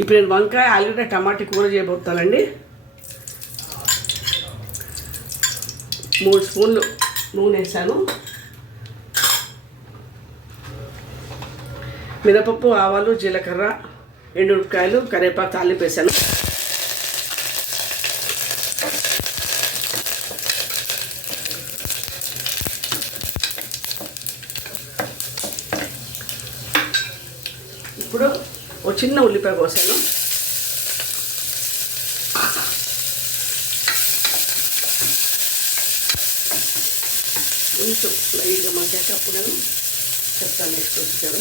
ఇప్పుడు నేను వంకాయ ఆలుగడ్డ టమాటా కూర చేయబోతానండి. 3 స్పూన్లు నూనె వేసాను. మినపప్పు, ఆవాలు, జీలకర్ర, ఎండుమిరపకాయలు, కరివేపాకు తాలింపు వేసాను. ఇప్పుడు ఒక చిన్న ఉల్లిపాయ కోసాను. కొంచెం లైట్గా మగ్గాక అప్పుడు నేను చెప్తాను నెక్స్ట్ వచ్చాను.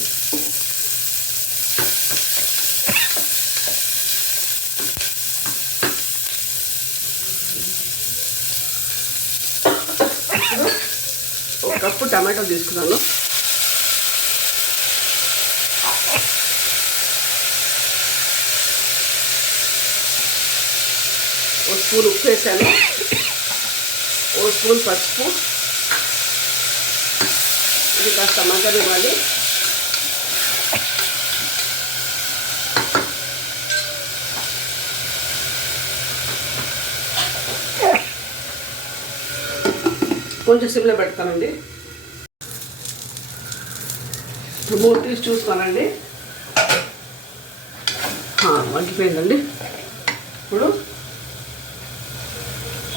ఒక కప్పు టమాటో తీసుకున్నాను. ఒక స్పూన్ ఉప్పు వేసాను. ఒక స్పూన్ పసుపు. ఇది కాస్త మగ్గనివ్వాలి. కొంచెం సిమ్లో పెడతానండి. మూడు తీసి చూసుకోనండి. మగ్గిపోయిందండి. ఇప్పుడు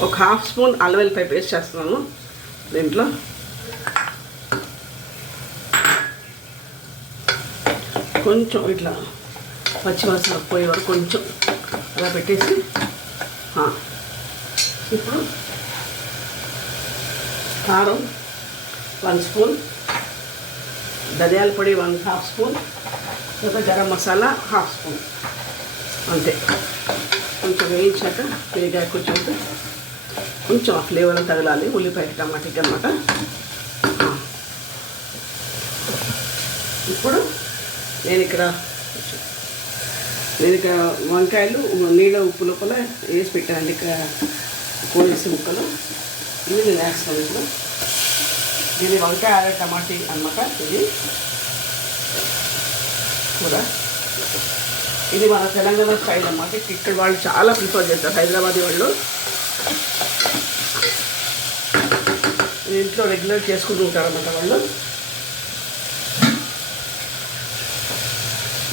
ఒక 1/2 స్పూన్ అల్లం వెల్లిపాయ పేస్ట్ చేస్తున్నాను. దీంట్లో కొంచెం ఇట్లా పచ్చివాసన పోయే వరకు కొంచెం అలా పెట్టేసి ఇప్పుడు కారం 1 స్పూన్, ధనియాల పొడి 1/2 స్పూన్, తర్వాత గరం మసాలా 1/2 స్పూన్ అంతే. కొంచెం వేయించాక వేగాక కొంచెం ఆ ఫ్లేవర్ తగలాలి ఉల్లిపాయ టమాటాకి అన్నమాట. ఇప్పుడు నేను ఇక్కడ వంకాయలు నీళ్ళ ఉప్పు లోపల వేసి పెట్టానండి. ఇక్కడ కోసి ముక్కలు ఇవి నేను వేస్తాను. ఇప్పుడు దీని వంకాయ ఆలుగడ్డ టమాటీ అన్నమాట. ఇది కూర ఇది మన తెలంగాణ స్టైల్ అన్నమాట. ఇక్కడ వాళ్ళు చాలా ప్రిఫర్ చేస్తారు, హైదరాబాదీ వాళ్ళు. ఇంట్లో రెగ్యులర్ చేసుకుంటూ ఉంటారన్నమాట వాళ్ళు.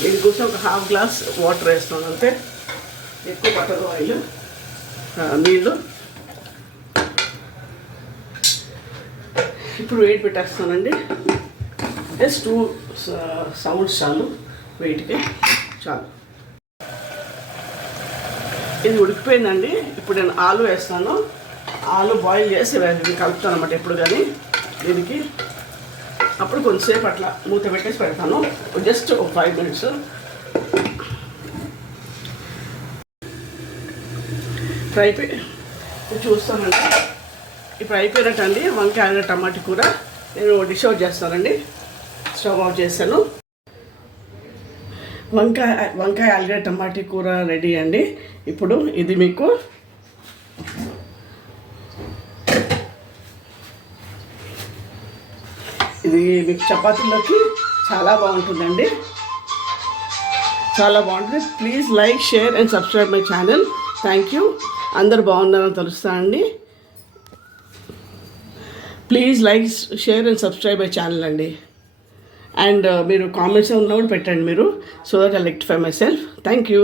దీనికోసం ఒక 1/2 గ్లాస్ వాటర్ వేస్తున్నాను అంతే. ఎక్కువ పట్టదు ఆయిల్, నీళ్ళు. ఇప్పుడు వెయిట్ పెట్టేస్తానండి. జస్ట్ 2 సౌండ్స్ చాలు, వెయిట్కి చాలు. ఇది ఉడికిపోయిందండి. ఇప్పుడు నేను ఆలు వేస్తాను. ఆలు బాయిల్ చేసి కలుపుతాను అన్నమాట ఎప్పుడు కానీ దీనికి. అప్పుడు కొంచెంసేపు అట్లా మూత పెట్టేసి పెడతాను, జస్ట్ ఒక 5 మినిట్స్. ఫ్రై చూస్తానండి. ఇప్పుడు అయిపోయినట్టండి వంకాయ ఆలుగడ్డ టమాటా కూర. నేను డిష్ అవుట్ చేస్తానండి. స్టవ్ ఆఫ్ చేశాను. వంకాయ ఆలుగడ్డ టమాటా కూర రెడీ అండి. ఇప్పుడు ఇది మీకు చపాతీలోకి చాలా బాగుంటుందండి, చాలా బాగుంటుంది. Please like, share and subscribe my channel. Thank you. అందరు బాగున్నారని తెలుస్తానండి. Please like, share and subscribe my channel అండి. అండ్ మీరు కామెంట్స్ ఉన్నప్పుడు పెట్టండి మీరు, so that I rectify myself. Thank you.